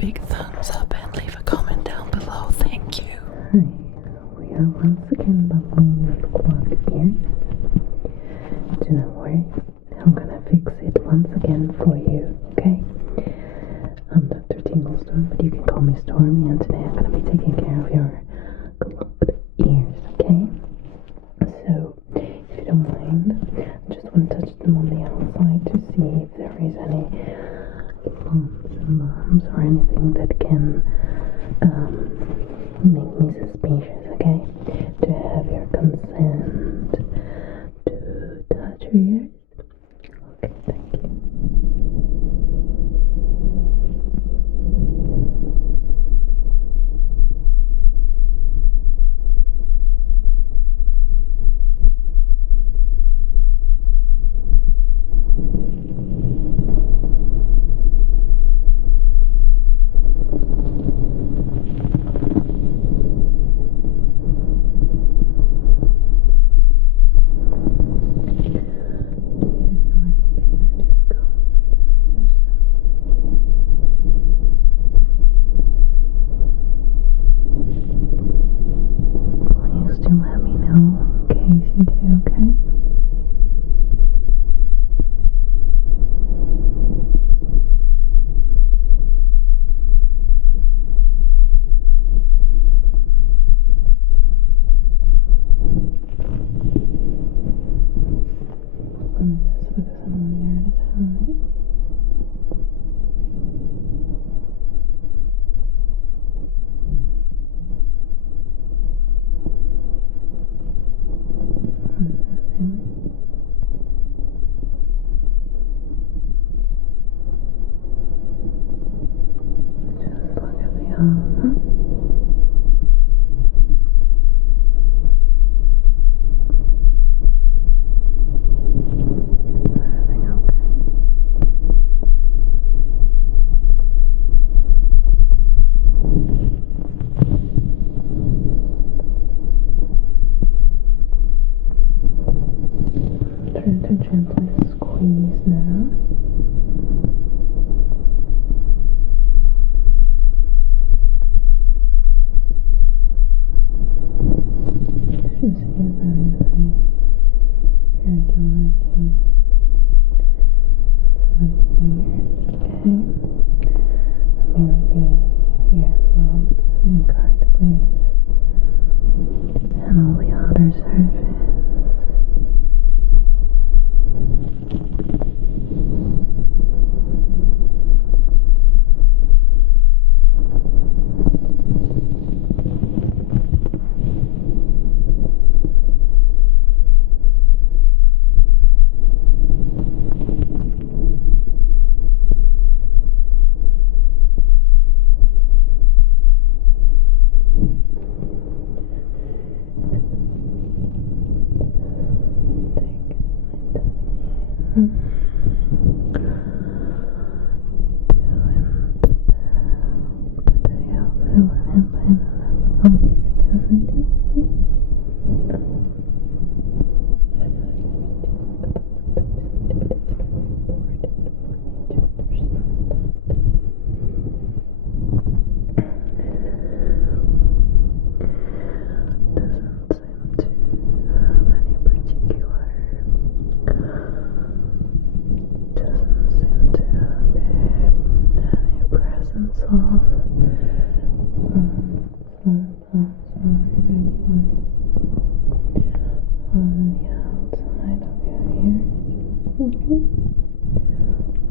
big thumbs up and leave a comment down below. Thank you. Hi, we are once again bubbling with clogged ears. Do not worry, I'm gonna fix it once again for you, okay? I'm Dr. Tinglestorm, but you can call me Stormy, and today I'm gonna be taking care of your clogged ears, okay? So, if you don't mind, I just want to touch them on the outside to see if there is any bumps or anything that can make me suspicious, okay? Do I have your consent to touch your ears? Okay, thank you. Let me know in case you do, okay? Let me just focus on one ear at a time. To gently squeeze now. To see if there is any irregularity outside of the ears, okay? I mean the earlobes and cartilage and all the outer surface.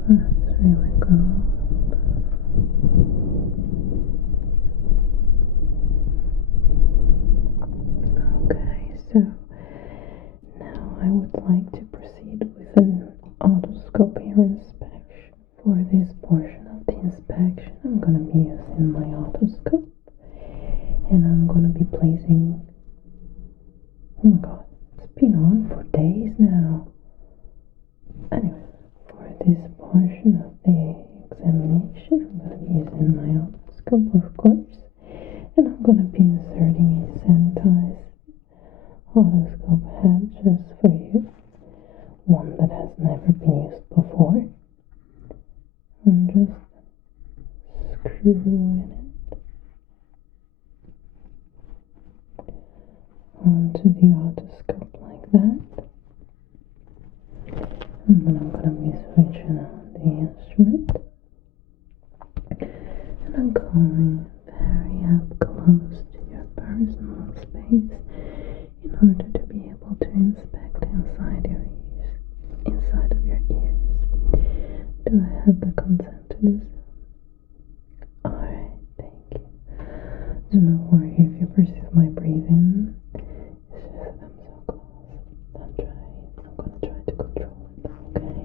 That's really good. Okay, so now I would like to proceed with an otoscope ear inspection. For this portion of the inspection, I'm going to be using my otoscope, and I'm going to be placing, oh my god, it's been on for days now. Anyway, for this portion of the examination, I'm going to be using my otoscope, of course, and I'm going to be inserting a sanitized otoscope head just for you, one that has never been used before. And just screw in it onto the otoscope like that. And then I'm going to be switching on the instrument. And I'm going very up close to your personal space in order to be able to inspect inside of your ears. Do I have the consent to do so? Alright, thank you. Do not worry if you perceive my breathing. It's just that I'm so close. I'm gonna try to control it, okay?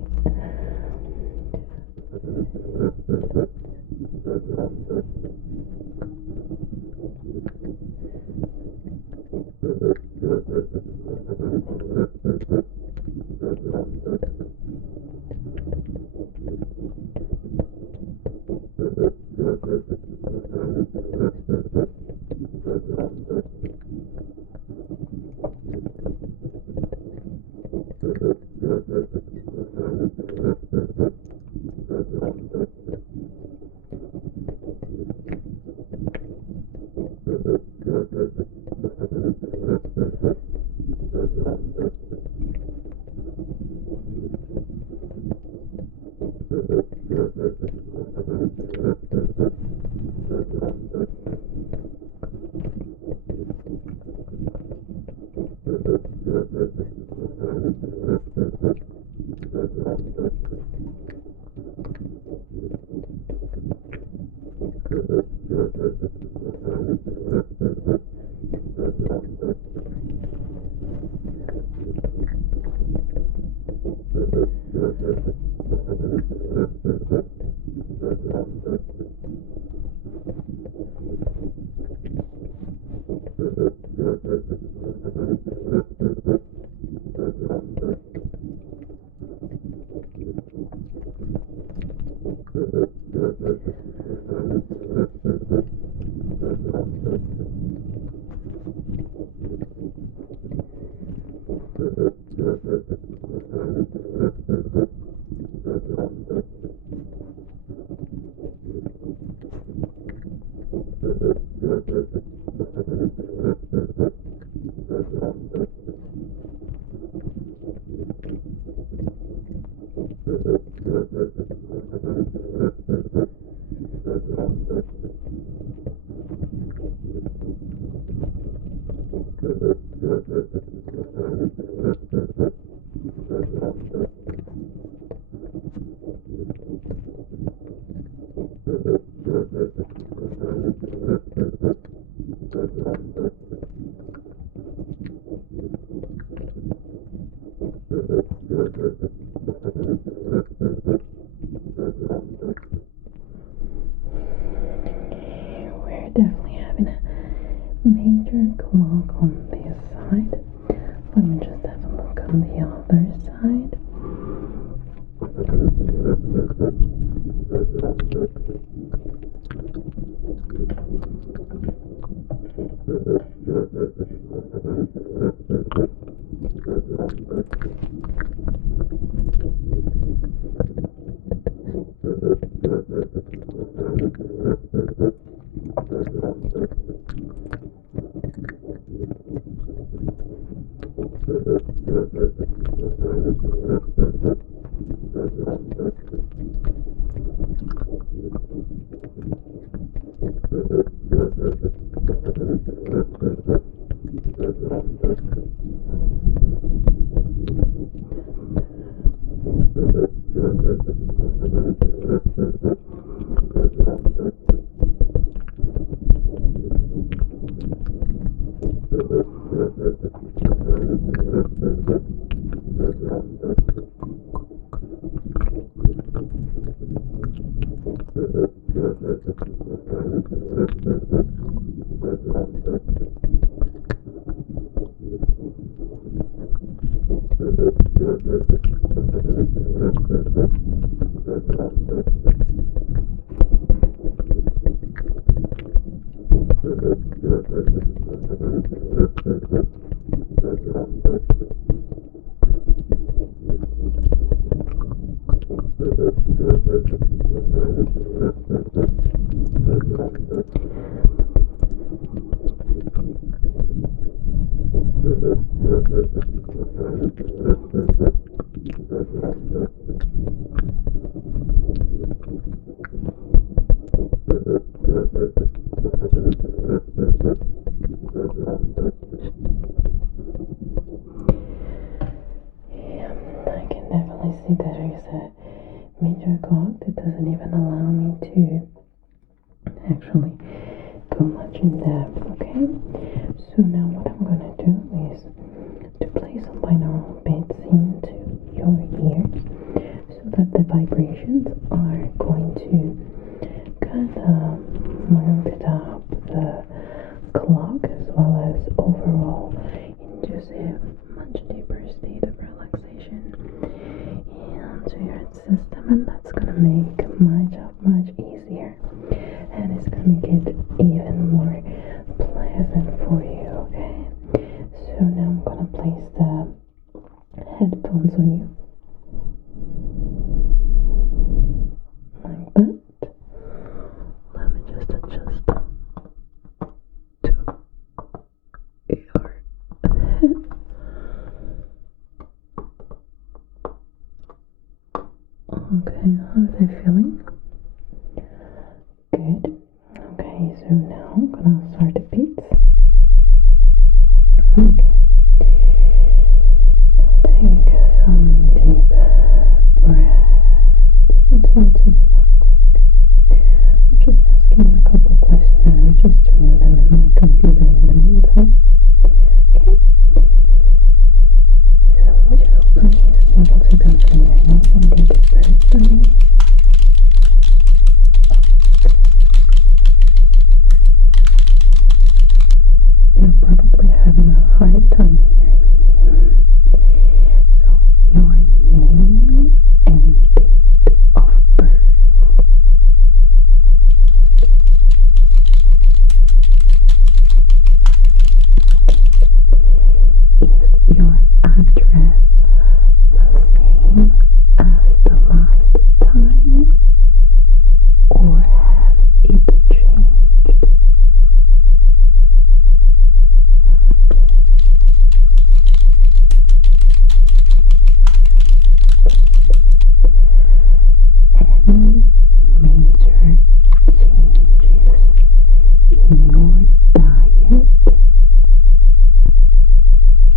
We're definitely having a major clog on this side. Let me just have a look on the other side. Yeah, I can definitely see that there is a major clog that doesn't even allow me to actually go much in depth, okay? So now what I'm gonna do is to place some binaural bits into your ears so that the vibrations are going to kind of move up the clock as well as overall induce a much deeper state of relaxation into your system, and that's gonna make my job much easier, and it's gonna make it even more pleasant for you, okay? So now I'm gonna place the headphones on you like that. Let me just adjust to your head. Okay, how are they feeling? Good. Okay, so now I'm gonna start the beats. Okay. Now take some deep breaths and try to relax. Okay. I'm just asking you a couple questions and registering them in my computer in the meantime. Okay. So would you please be able to confirm your name and date of birth for me? You're probably having a hard time hearing me. So, your name and date of birth. Is your address the same as the last time, or has it changed? Any major changes in your diet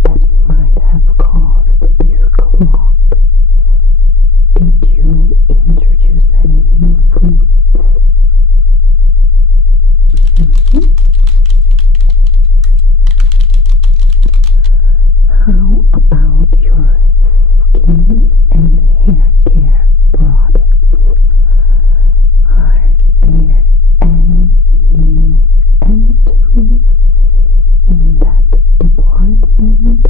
that might have caused this clog? Did you introduce any new foods? How about your skin and hair care products? Are there any new entries in that department?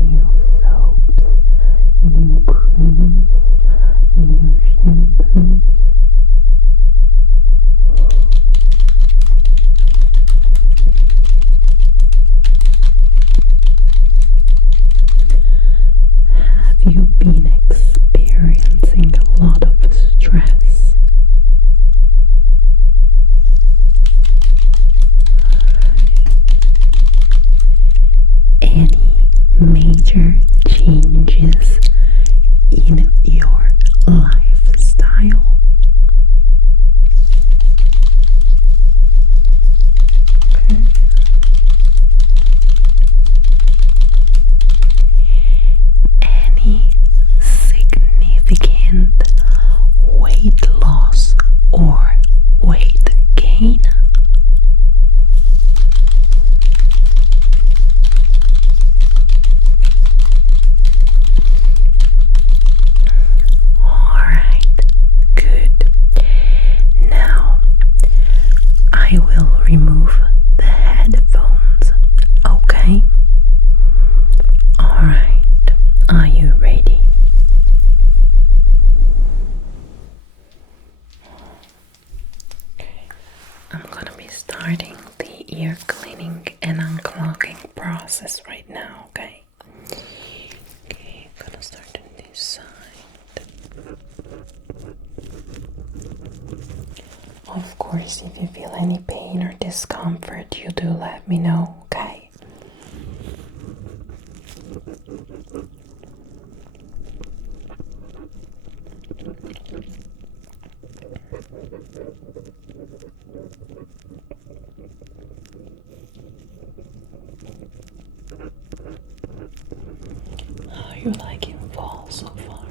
New soaps, new creams, new shampoos? Have you been experiencing a lot of stress? Any major changes in your lifestyle? Okay. Any significant weight loss or weight gain? Alright, good. Now I will remove the headphones, okay? Alright, are you ready? I'm gonna be starting the ear cleaning and unclogging process right now, okay? Okay, I'm gonna start on this side. Of course, if you feel any pain or discomfort, you do let me know, okay? How are you liking fall so far?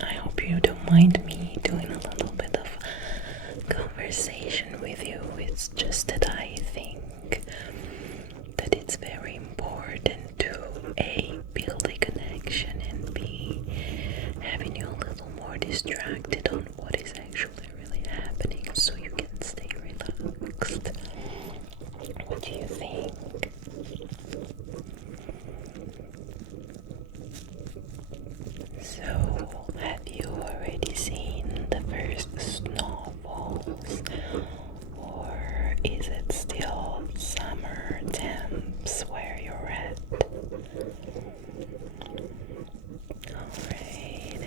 I hope you don't mind me doing a little bit of conversation with you. It's just that I think that it's very important to A, build a connection, and B, having you a little more distracted on what is actually really happening so you can stay relaxed. What do you think? So, have you already seen the first snowballs? Or is it still summer temps where you're at? Alright,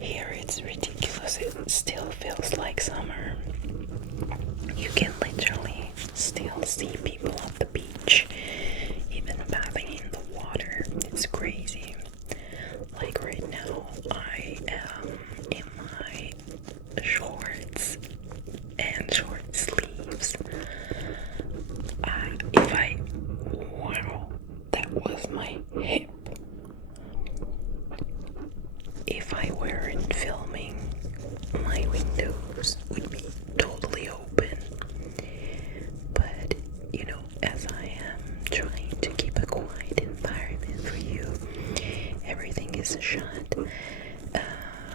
here it's ridiculous. It still feels like summer. You can literally still see people at the beach, even bathing in the water. It's crazy. Like right now, I am in my shorts and short sleeves. Wow, that was my hip. If I weren't filming, my windows would be totally open. But, you know, as I am trying to keep a quiet environment for you, everything is shut.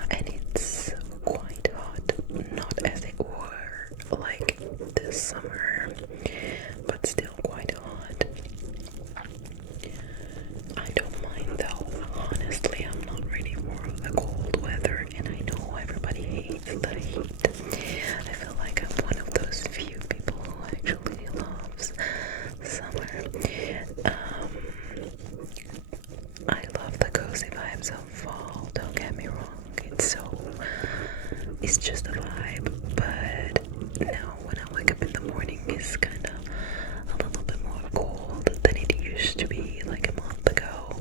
And it's quite hot. Not as it were like this summer, but still quite hot. I don't mind though. Honestly, I'm not ready for the cold weather, and I know everybody hates the heat. I feel like I'm one of those few people who actually loves summer. I love the cozy vibes of fall, don't get me wrong. It's just a vibe, but now when I wake up in the morning, it's kind of a little bit more cold than it used to be like a month ago.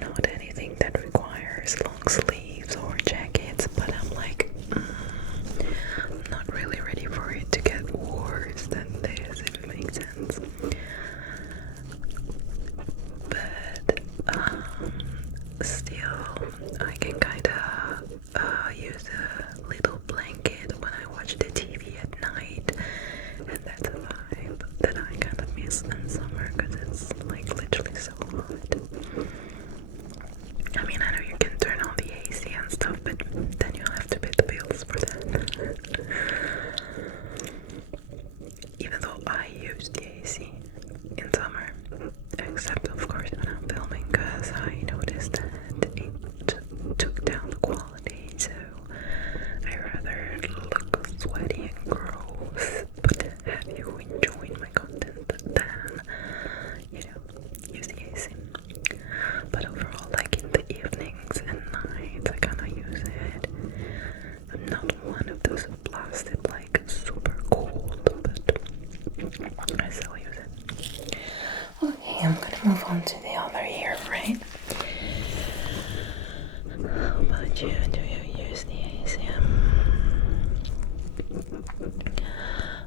Not anything that requires long sleeves or jackets, but I'm like, I'm not really ready for it to get worse than this, if it makes sense. But still, I can kinda use a little blanket when I watch the TV at night, and that's a vibe that I kind of miss in summer because it's like literally so hot. I mean, I know you can turn on the AC and stuff, but then you have to pay the bills for that. Even though I use the AC in summer, except of course when I'm filming, because I noticed that it took down the quality, so I rather look sweaty and gross but have you enjoying my content than, you know, use the AC. But overall, like in the evenings and nights, I kinda use it. I'm not one of those who blast it like super cold, but I still use it. Okay, I'm gonna move on to the other ear, right? How about you? Do you use the AC?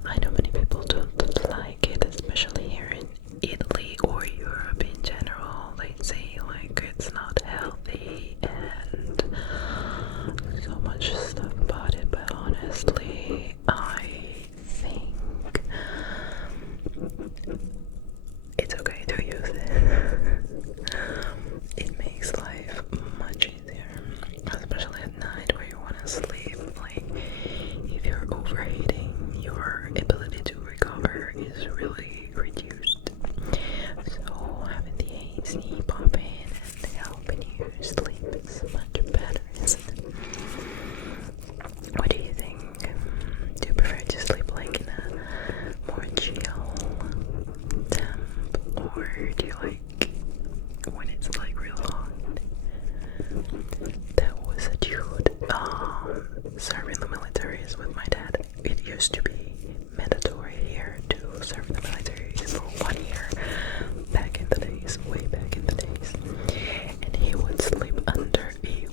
I know many people don't like it, especially here in Italy or Europe in general. They say like it's not healthy and so much stuff about it, but honestly, I think it's okay to use it. It makes life much easier, especially at night where you want to sleep. Like, if you're overheating, your ability to recover is really reduced. So having the AC pop in and helping you sleep is much better, isn't it? What do you think? Do you prefer to sleep like in a more chill temp, or do you like when it's like real hot? There was a dude serving the militaries with my dad. It used to be mandatory here to serve the military for 1 year back in the days, way back in the days. And he would sleep under a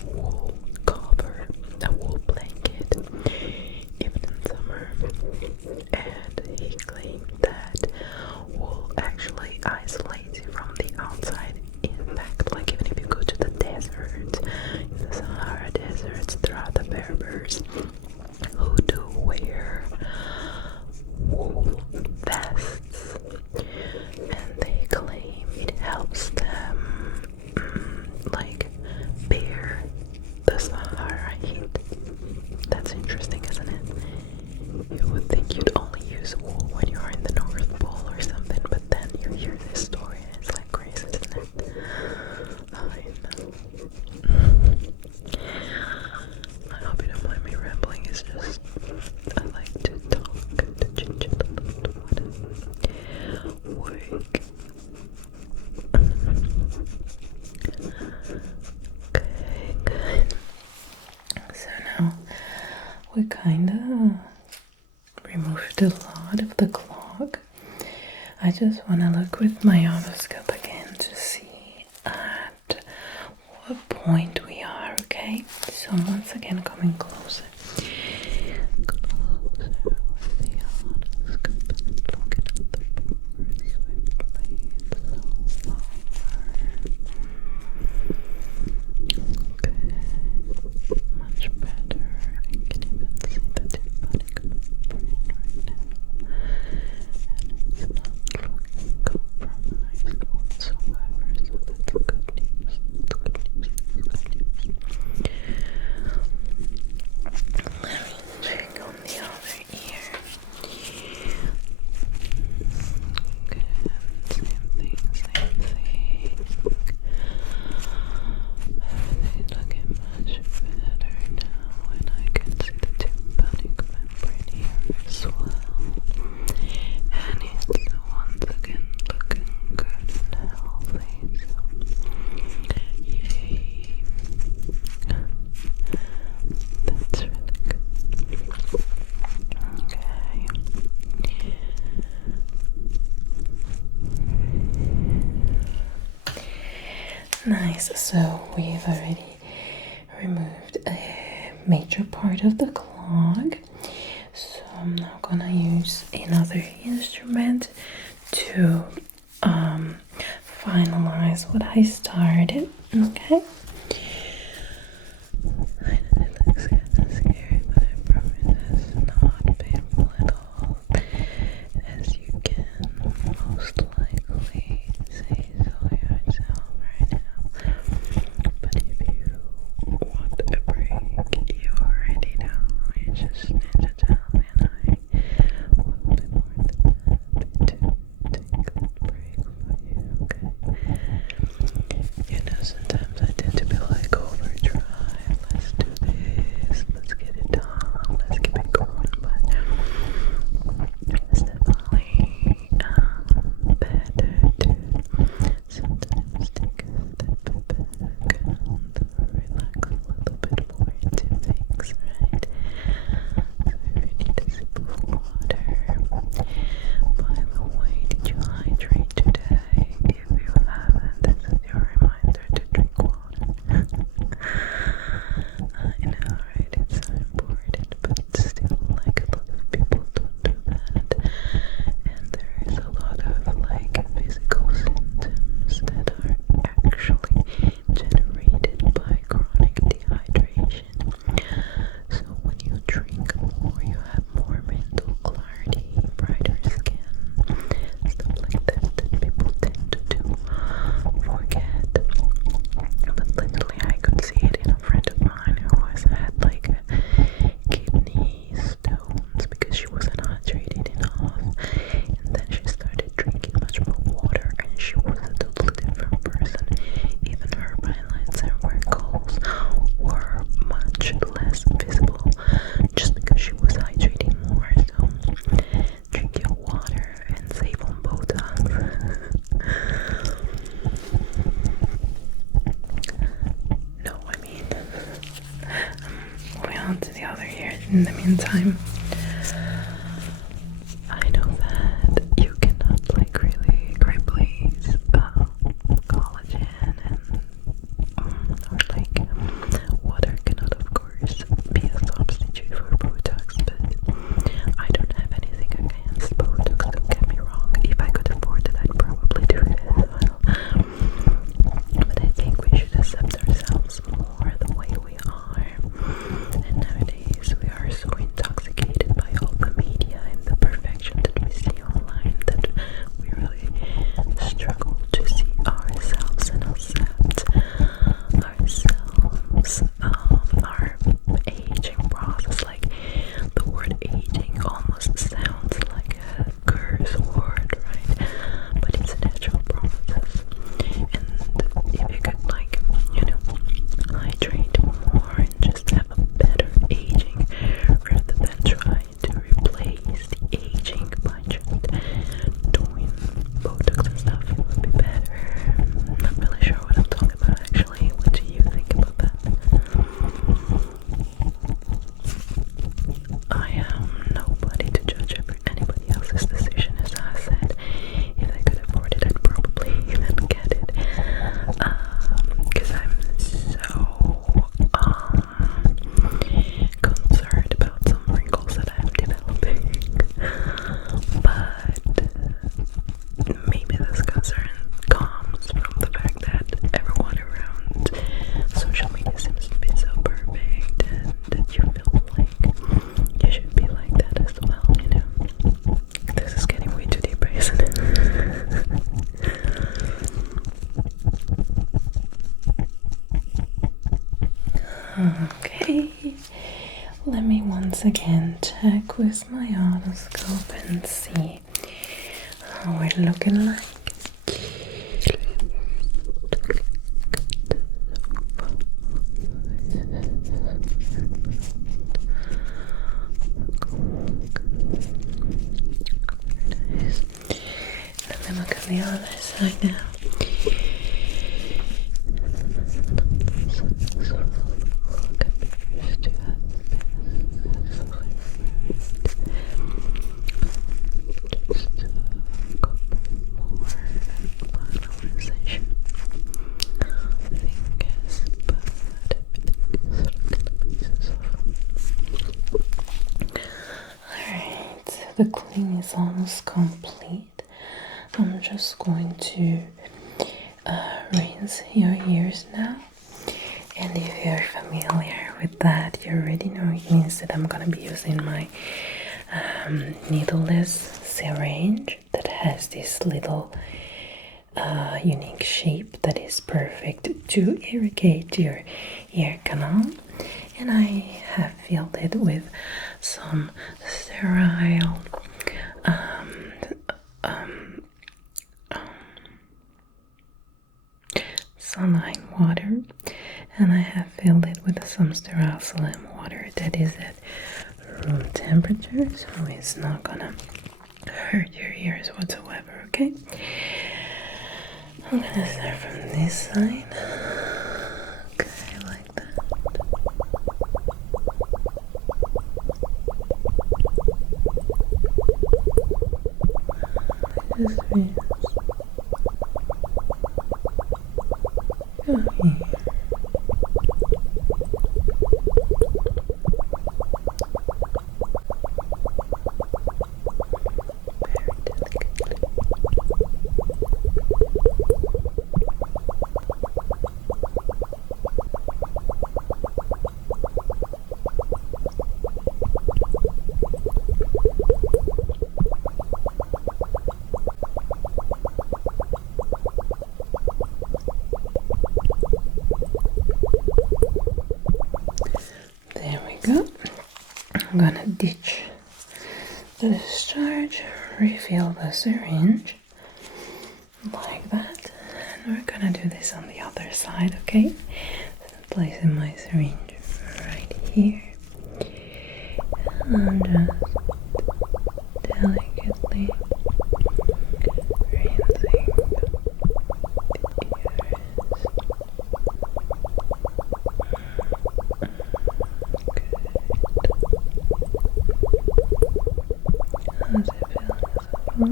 months there are the berbers who do wear wool vests, and they claim it helps them like bear the Sahara heat. That's interesting, isn't it? You would think you'd only use wool when you are in the North Pole or something, but then you hear this story and it's like crazy, isn't it? I know. I hope you don't mind me rambling. It's just I like to talk to chit-chat a little about work. Okay, good. So now we kinda removed a lot of the clog. I just wanna look with my otoscope again to see at what point we are, okay? So once again coming closer. Closer with the otoscope and looking at the boards we've played so far. Okay, much better. I can even see the tympanic membrane right now. And it's not looking compromised whatsoever, so that's good news. Good news. Let me check on the other ear. Good, same thing. Everything's looking much better now, and I can see the tympanic membrane here as well. And it's once again looking good and healthy, so yay. That's really good. Okay. Nice, so we've already removed a major part of the clog. So I'm now gonna use another instrument to finalize what I started. Okay. I know it looks kind of scary, but I promise it's not painful at all, as you can most likely say so yourself right now. But if you want a break, you already know. You just need to tell me, and I will be more than happy to take that break for you, okay? You know, sometimes I tend to be like overdrive. Let's do this, let's get it done, let's keep it going, but it's definitely better to sometimes take a step back and relax a little bit more into things, right? So if you need a sip of water, by the way, did you hydrate today? If you haven't, this is your reminder to drink water. I know, right? It's so important, but still, like, a lot of people don't do that. And there is a lot of, like, physical symptoms that are actually generated by chronic dehydration. So when you drink more, you have more mental clarity, brighter skin, stuff like that people tend to forget. But literally I could see it in a friend of mine who has had like kidney stones because she wasn't hydrated enough, and then she started drinking much more water and she was a totally different person. Even her bylines and wrinkles were much less visible just because she was hydrating more. So drink your water and save on Botox. No, I mean, moving on to the other ear. In the meantime, I know that you cannot like really replace collagen and or like water cannot of course be a substitute for Botox, but I don't have anything against Botox, don't get me wrong. If I could afford it, I'd probably do it as well. But I think we should accept ourselves more the way we are. Okay, let me once again check with my otoscope and see how we're looking like. Let me look at the other side now. The clean is almost complete. I'm just going to rinse your ears now. And if you're familiar with that, you already know it means that I'm gonna be using my needleless syringe that has this little unique shape that is perfect to irrigate your ear canal. And I have filled it with some sterile saline water, and I have filled it with some sterile saline water that is at room temperature, so it's not gonna hurt your ears whatsoever. Okay, I'm gonna start from this side. Okay, like that. Just rinse. Go here. I'm gonna ditch the discharge, refill the syringe like that, and we're gonna do this on the other side, okay? So placing my syringe right here, and just delicately rinsing the ears. How's it feeling so far?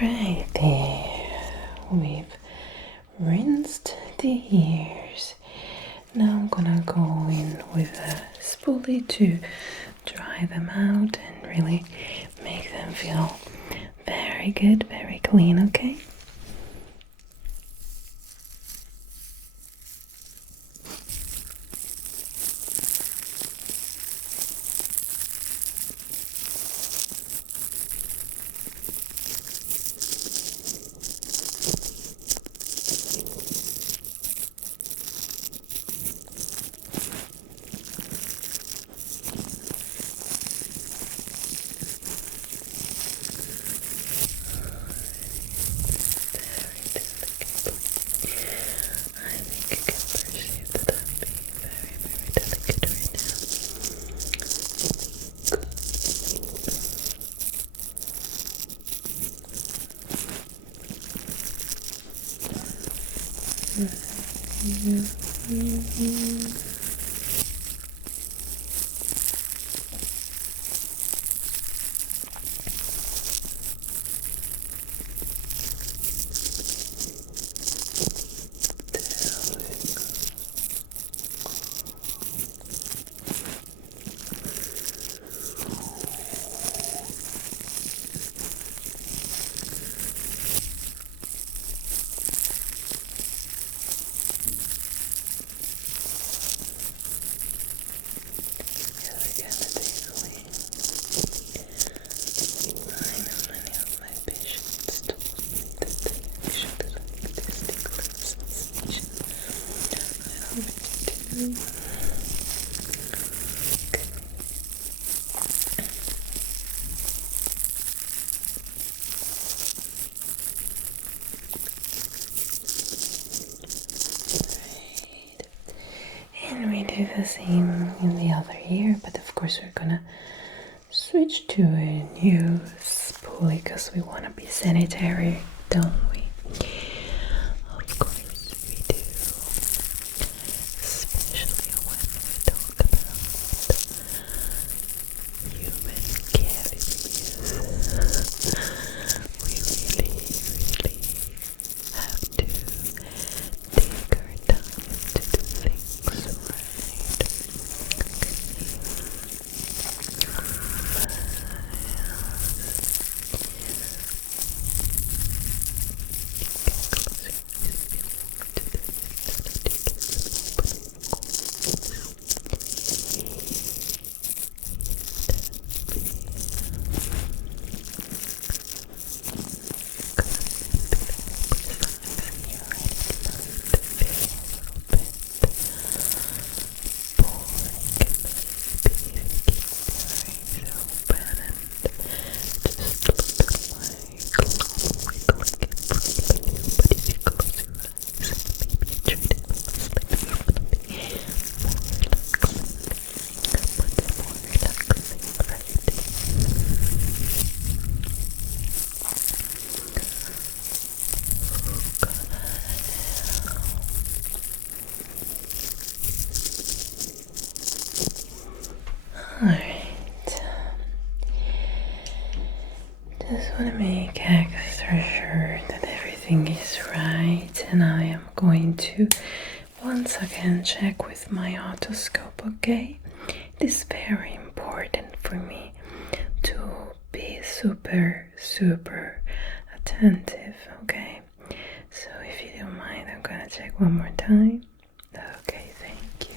Right there, we've rinsed the ears. Now I'm gonna go in with a spoolie to dry them out and really make them feel very good, very clean, okay? the same in the other ear, but of course we're gonna switch to a new spoolie because we want to be sanitary, don't we? Of course we do, especially when we talk about human cavities. We really have to take our time to do things right. Alright, just want to make extra sure that everything is right, and I am going to once again check with my otoscope, okay? It is very important for me to be super attentive, okay? So if you don't mind, I'm gonna check one more time. Okay, thank you.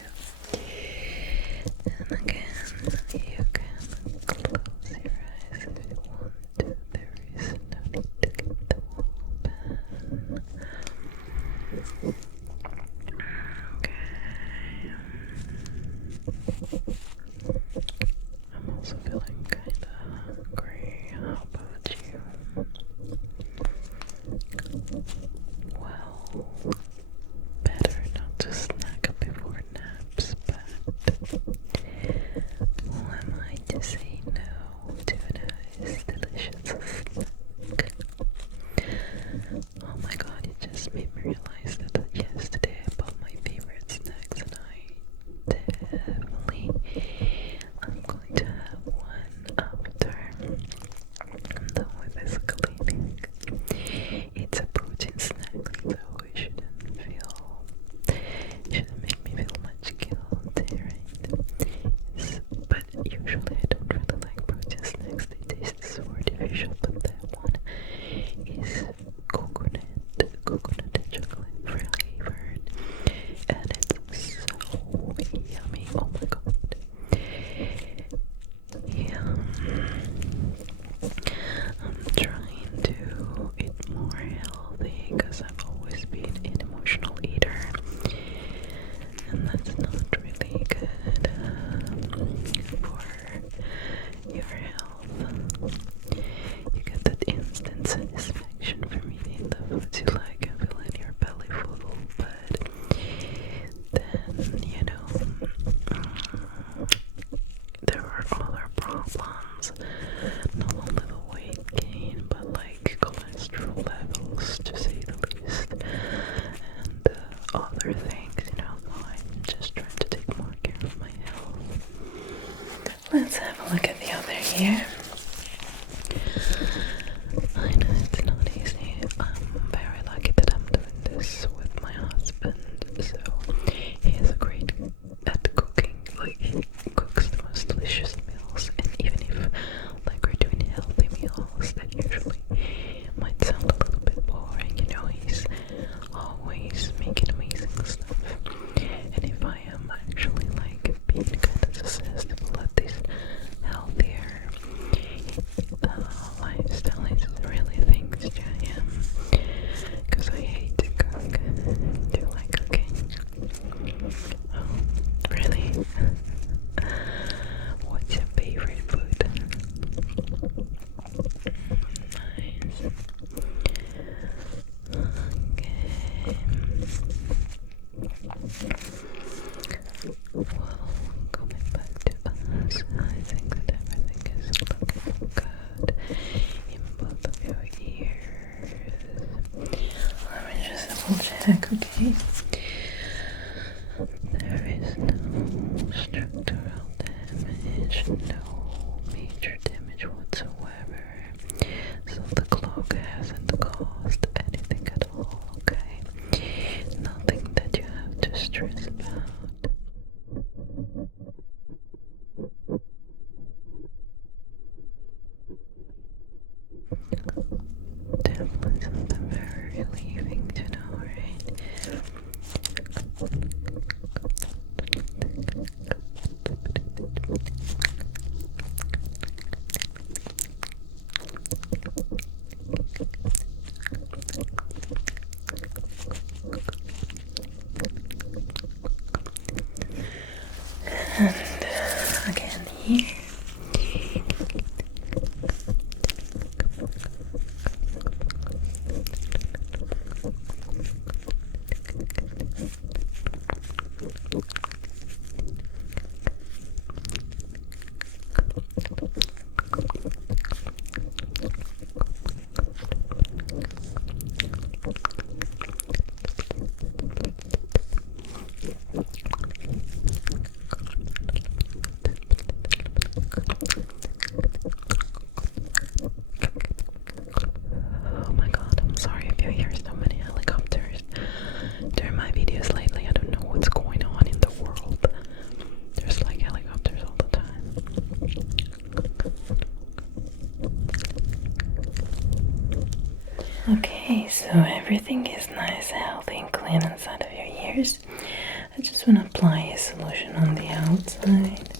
And again, you can close your eyes if you want to. There is no need to get them open. Okay. I'm also feeling kinda hungry. How about you? Well, better not back, okay? There is no structural damage, no major damage whatsoever. So the clog hasn't caused anything at all, okay? Nothing that you have to stress about. Definitely something very relieving to know, right? And again here. Oh my god, I'm sorry if you hear so many helicopters during my videos lately. I don't know what's going on in the world. There's like helicopters all the time. Okay, so everything is nice, healthy, and clean inside of your ears. I just want to apply a solution on the outside.